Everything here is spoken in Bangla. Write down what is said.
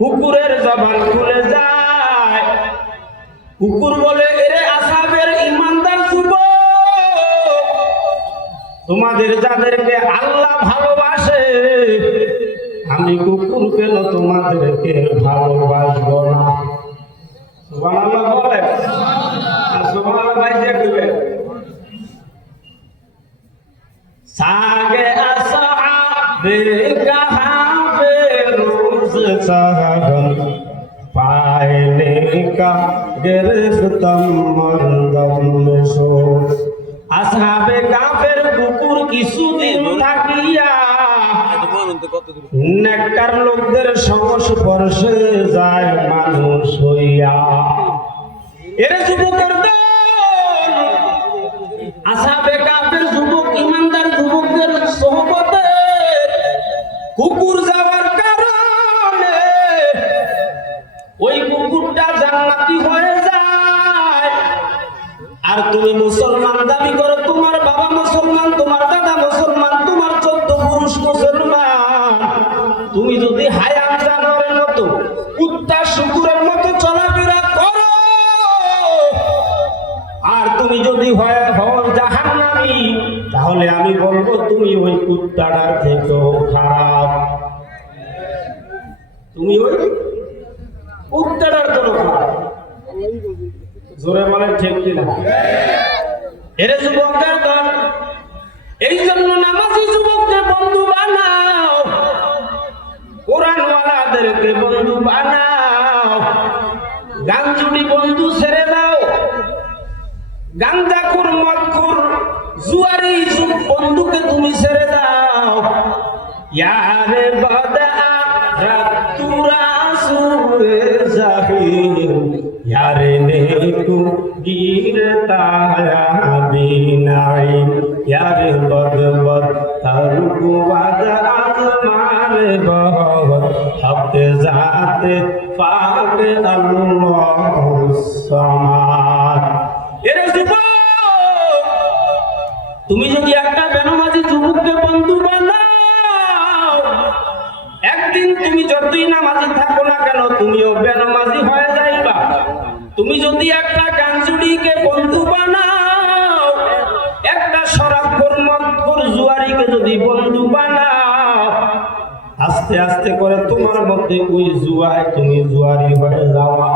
কুকুরের জবান খুলে যায়। কুকুর বলে, এরে আসহাবের ইমানদার যুবক, তোমাদের যাদেরকে আল্লাহ ভালোবাসে, আমি কুকুর কেন তোমাদেরকে ভালোবাসবো না? সুবহানাল্লাহ বলে, সুবহানাল্লাহ বাইজে দিবেন। সাগে আসহাবে কাহাবে রোজ সাহাগন পায়নে কা গিরফতম মরদম শো। আসহাবে কাফের কুকুর কিছুদিন থাকিয়া নেককার লোকদের সংস্পর্শে যায় মানুষ হইয়া। এর যুবকের দল, আসহাবে কাফের যুবক ইমানদার যুবকদের সোহবতে কুকুর যাওয়ার কারণে ওই কুকুরটা জান্নাতি হয়ে যায়। আর তুমি মুসলমান দাবি করো, তোমার বাবা মুসলমান, তোমার দাদা মুসলমান, তোমার 14 পুরুষ মুসলমান, তুমি যদি হায়াম জানোয়ারের মতো, কুত্তা শুকুরের মতো চলাফেরা করো, আর তুমি যদি হও জাহান্নামী, তাহলে আমি বলবো তুমি ওই কুত্তাটার থেকেও খারাপ। তুমি ওই কুত্তাটার থেকেও খারাপ। জোরে বলেন ঠিক কিনা? এর যুবকদের দল, এই জন্য নামাজি যুবকদের বন্ধু বানাও, কোরআনওয়ালাদেরকে বন্ধু বানাও, গাঞ্জুড়ি বন্ধু ছেড়ে দাও, গাঞ্জাখোর মদখোর জুয়ারি বন্ধুকে তুমি ছেড়ে দাও। ইয়ারে বাদা রাতুরা সুরে জাহির यारे नेकु गिरताया बिनाई यारे बदबद तरकु वादा मारे बहुत हफ्ते जाते पाके अल्लाह समाद। এর যুবক, তুমি যদি একটা বেনামাজি যুবককে বন্ধু বানাও, একদিন তুমি যতই নামাজি থাকো না কেন, তুমিও বেনামাজি হয়ে যাইবা। তুমি যদি একটা গাঞ্জুড়িকে বন্ধু বানাও, একটা শরাবখোর মদখোর জুয়ারিকে যদি বন্ধু বানাও, আস্তে আস্তে করে তোমার মধ্যে ওই জুয়ায় তুমি জুয়ারি হয়ে যাওয়া।